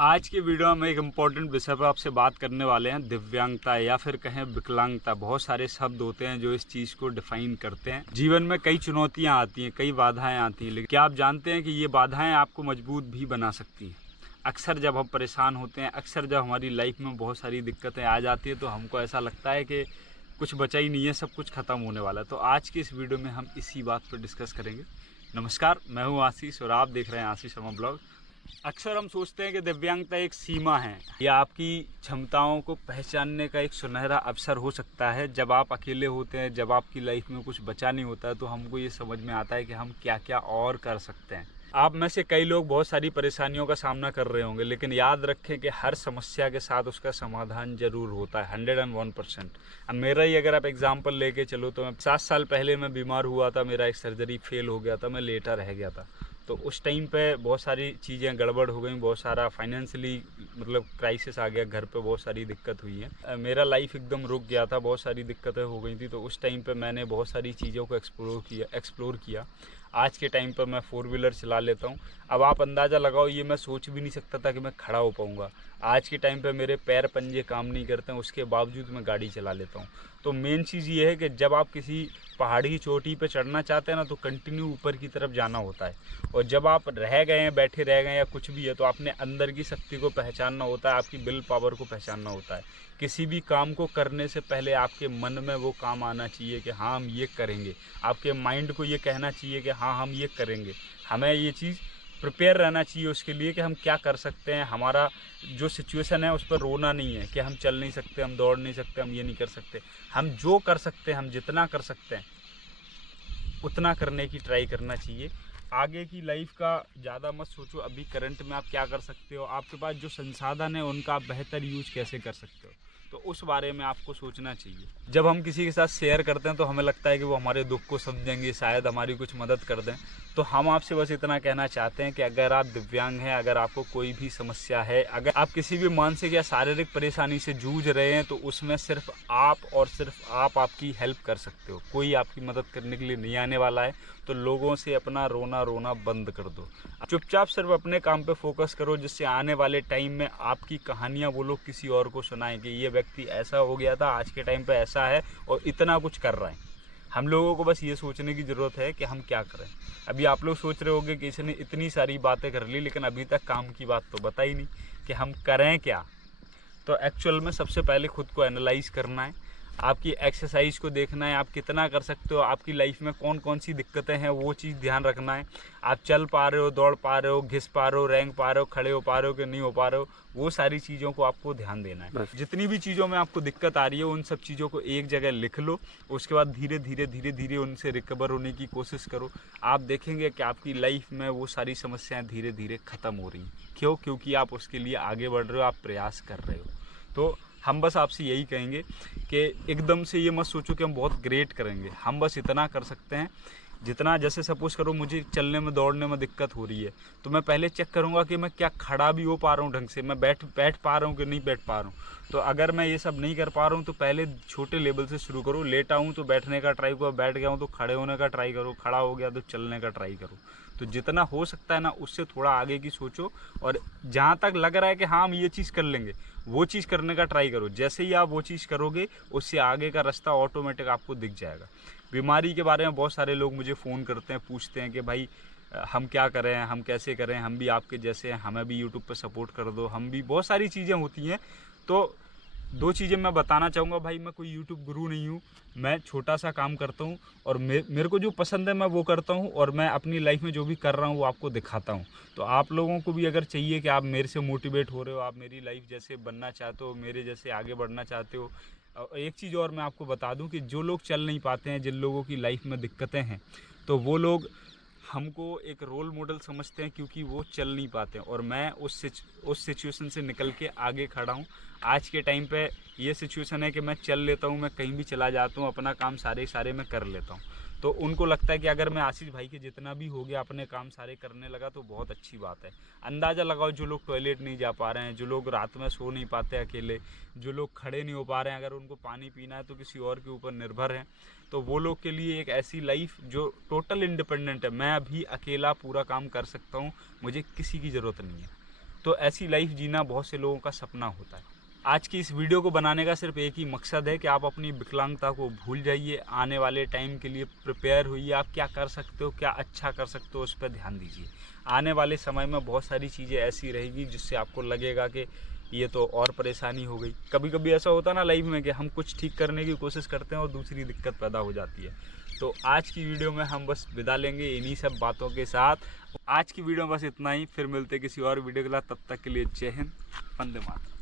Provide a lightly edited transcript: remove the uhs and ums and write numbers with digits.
आज की वीडियो में एक इम्पॉर्टेंट विषय पर आपसे बात करने वाले हैं, दिव्यांगता या फिर कहें विकलांगता। बहुत सारे शब्द होते हैं जो इस चीज़ को डिफाइन करते हैं। जीवन में कई चुनौतियां आती हैं, कई बाधाएं आती हैं, लेकिन क्या आप जानते हैं कि ये बाधाएं आपको मजबूत भी बना सकती हैं। अक्सर जब हम परेशान होते हैं, अक्सर जब हमारी लाइफ में बहुत सारी दिक्कतें आ जाती हैं, तो हमको ऐसा लगता है कि कुछ बचा ही नहीं है, सब कुछ ख़त्म होने वाला है। तो आज की इस वीडियो में हम इसी बात पर डिस्कस करेंगे। नमस्कार, मैं हूँ आशीष और आप देख रहे हैं आशीष शर्मा ब्लॉग। अक्सर हम सोचते हैं कि दिव्यांगता एक सीमा है या आपकी क्षमताओं को पहचानने का एक सुनहरा अवसर हो सकता है। जब आप अकेले होते हैं, जब आपकी लाइफ में कुछ बचा नहीं होता है, तो हमको ये समझ में आता है कि हम क्या क्या और कर सकते हैं। आप में से कई लोग बहुत सारी परेशानियों का सामना कर रहे होंगे, लेकिन याद रखें कि हर समस्या के साथ उसका समाधान जरूर होता है, 101%। अब मेरा ही अगर आप एग्जाम्पल लेके चलो तो मैं 7 साल पहले मैं बीमार हुआ था, मेरा एक सर्जरी फेल हो गया था, मैं लेटा रह गया था। तो उस टाइम पे बहुत सारी चीज़ें गड़बड़ हो गई, बहुत सारा फाइनेंशियली मतलब क्राइसिस आ गया, घर पे बहुत सारी दिक्कत हुई है, मेरा लाइफ एकदम रुक गया था, बहुत सारी दिक्कतें हो गई थी। तो उस टाइम पे मैंने बहुत सारी चीज़ों को एक्सप्लोर किया। आज के टाइम पर मैं 4 व्हीलर चला लेता हूँ। अब आप अंदाज़ा लगाओ, ये मैं सोच भी नहीं सकता था कि मैं खड़ा हो पाऊँगा। आज के टाइम पे मेरे पैर पंजे काम नहीं करते हैं, उसके बावजूद मैं गाड़ी चला लेता हूँ। तो मेन चीज़ ये है कि जब आप किसी पहाड़ी की चोटी पे चढ़ना चाहते हैं ना, तो कंटिन्यू ऊपर की तरफ जाना होता है। और जब आप रह गए हैं, बैठे रह गए या कुछ भी है, तो आपने अंदर की शक्ति को पहचानना होता है, आपकी विल पावर को पहचानना होता है। किसी भी काम को करने से पहले आपके मन में वो काम आना चाहिए कि हाँ हम ये करेंगे। आपके माइंड को ये कहना चाहिए कि हाँ हम ये करेंगे। हमें ये चीज़ प्रिपेयर रहना चाहिए उसके लिए कि हम क्या कर सकते हैं। हमारा जो सिचुएशन है उस पर रोना नहीं है कि हम चल नहीं सकते, हम दौड़ नहीं सकते, हम ये नहीं कर सकते। हम जो कर सकते हैं, हम जितना कर सकते हैं उतना करने की ट्राई करना चाहिए। आगे की लाइफ का ज़्यादा मत सोचो, अभी करंट में आप क्या कर सकते हो, आपके पास जो संसाधन है उनका आप बेहतर यूज कैसे कर सकते हो, तो उस बारे में आपको सोचना चाहिए। जब हम किसी के साथ शेयर करते हैं तो हमें लगता है कि वो हमारे दुख को समझेंगे, शायद हमारी कुछ मदद कर दें। तो हम आपसे बस इतना कहना चाहते हैं कि अगर आप दिव्यांग हैं, अगर आपको कोई भी समस्या है, अगर आप किसी भी मानसिक या शारीरिक परेशानी से जूझ रहे हैं, तो उसमें सिर्फ आप और सिर्फ आप आपकी हेल्प कर सकते हो। कोई आपकी मदद करने के लिए नहीं आने वाला है। तो लोगों से अपना रोना बंद कर दो, चुपचाप सिर्फ अपने काम पे फोकस करो, जिससे आने वाले टाइम में आपकी कहानियाँ वो लोग किसी और को सुनाएं कि ये व्यक्ति ऐसा हो गया था, आज के टाइम पे ऐसा है और इतना कुछ कर रहा है। हम लोगों को बस ये सोचने की ज़रूरत है कि हम क्या करें। अभी आप लोग सोच रहे होंगे कि इसने इतनी सारी बातें कर ली, लेकिन अभी तक काम की बात तो बता ही नहीं कि हम करें क्या। तो एक्चुअल में सबसे पहले खुद को एनालाइज करना है, आपकी एक्सरसाइज को देखना है, आप कितना कर सकते हो, आपकी लाइफ में कौन कौन सी दिक्कतें हैं वो चीज़ ध्यान रखना है। आप चल पा रहे हो, दौड़ पा रहे हो, घिस पा रहे हो, रेंग पा रहे हो, खड़े हो पा रहे हो कि नहीं हो पा रहे हो, वो सारी चीज़ों को आपको ध्यान देना है। जितनी भी चीज़ों में आपको दिक्कत आ रही है उन सब चीज़ों को एक जगह लिख लो। उसके बाद धीरे धीरे उनसे रिकवर होने की कोशिश करो। आप देखेंगे कि आपकी लाइफ में वो सारी समस्याएं धीरे धीरे ख़त्म हो रही हैं। क्यों? क्योंकि आप उसके लिए आगे बढ़ रहे हो, आप प्रयास कर रहे हो। तो हम बस आपसे यही कहेंगे कि एकदम से ये मत सोचो कि हम बहुत ग्रेट करेंगे। हम बस इतना कर सकते हैं जितना, जैसे सपोज़ करो मुझे चलने में दौड़ने में दिक्कत हो रही है, तो मैं पहले चेक करूँगा कि मैं क्या खड़ा भी हो पा रहा हूँ ढंग से, मैं बैठ पा रहा हूँ कि नहीं बैठ पा रहा हूँ। तो अगर मैं ये सब नहीं कर पा रहा हूँ तो पहले छोटे लेवल से शुरू करो। लेटा हूँ तो बैठने का ट्राई करो, बैठ गया हूँ तो खड़े होने का ट्राई करो, खड़ा हो गया तो चलने का ट्राई करो। तो जितना हो सकता है ना, उससे थोड़ा आगे की सोचो, और जहाँ तक लग रहा है कि हाँ हम ये चीज़ कर लेंगे, वो चीज़ करने का ट्राई करो। जैसे ही आप वो चीज़ करोगे, उससे आगे का रास्ता ऑटोमेटिक आपको दिख जाएगा। बीमारी के बारे में बहुत सारे लोग मुझे फ़ोन करते हैं, पूछते हैं कि भाई हम क्या करें, हम कैसे करें, हम भी आपके जैसे हैं, हमें भी यूट्यूब पर सपोर्ट कर दो, हम भी, बहुत सारी चीज़ें होती हैं। तो 2 चीज़ें मैं बताना चाहूँगा भाई, मैं कोई यूट्यूब गुरु नहीं हूँ, मैं छोटा सा काम करता हूँ और मेरे को जो पसंद है मैं वो करता हूँ, और मैं अपनी लाइफ में जो भी कर रहा हूँ वो आपको दिखाता हूँ। तो आप लोगों को भी अगर चाहिए कि आप मेरे से मोटिवेट हो रहे हो, आप मेरी लाइफ जैसे बनना चाहते हो, मेरे जैसे आगे बढ़ना चाहते हो। एक चीज़ और मैं आपको बता दूं कि जो लोग चल नहीं पाते हैं, जिन लोगों की लाइफ में दिक्कतें हैं, तो वो लोग हमको एक रोल मॉडल समझते हैं क्योंकि वो चल नहीं पाते हैं, और मैं उस सिचुएशन से निकल के आगे खड़ा हूँ। आज के टाइम पे ये सिचुएशन है कि मैं चल लेता हूँ, मैं कहीं भी चला जाता हूँ, अपना काम सारे मैं कर लेता हूँ। तो उनको लगता है कि अगर मैं आशीष भाई के जितना भी हो गया अपने काम सारे करने लगा तो बहुत अच्छी बात है। अंदाज़ा लगाओ, जो लोग टॉयलेट नहीं जा पा रहे हैं, जो लोग रात में सो नहीं पाते अकेले, जो लोग खड़े नहीं हो पा रहे हैं, अगर उनको पानी पीना है तो किसी और के ऊपर निर्भर हैं, तो वो लोग के लिए एक ऐसी लाइफ जो टोटल इंडिपेंडेंट है। मैं अभी अकेला पूरा काम कर सकता हूँ, मुझे किसी की ज़रूरत नहीं है। तो ऐसी लाइफ जीना बहुत से लोगों का सपना होता है। आज की इस वीडियो को बनाने का सिर्फ एक ही मकसद है कि आप अपनी विकलांगता को भूल जाइए, आने वाले टाइम के लिए प्रिपेयर होइए। आप क्या कर सकते हो, क्या अच्छा कर सकते हो, उस पर ध्यान दीजिए। आने वाले समय में बहुत सारी चीज़ें ऐसी रहेगी जिससे आपको लगेगा कि ये तो और परेशानी हो गई। कभी कभी ऐसा होता है ना लाइफ में कि हम कुछ ठीक करने की कोशिश करते हैं और दूसरी दिक्कत पैदा हो जाती है। तो आज की वीडियो में हम बस विदा लेंगे इन्हीं सब बातों के साथ। आज की वीडियो में बस इतना ही, फिर मिलते किसी और वीडियो के साथ। तब तक के लिए जय हिंद, वंदे मातरम।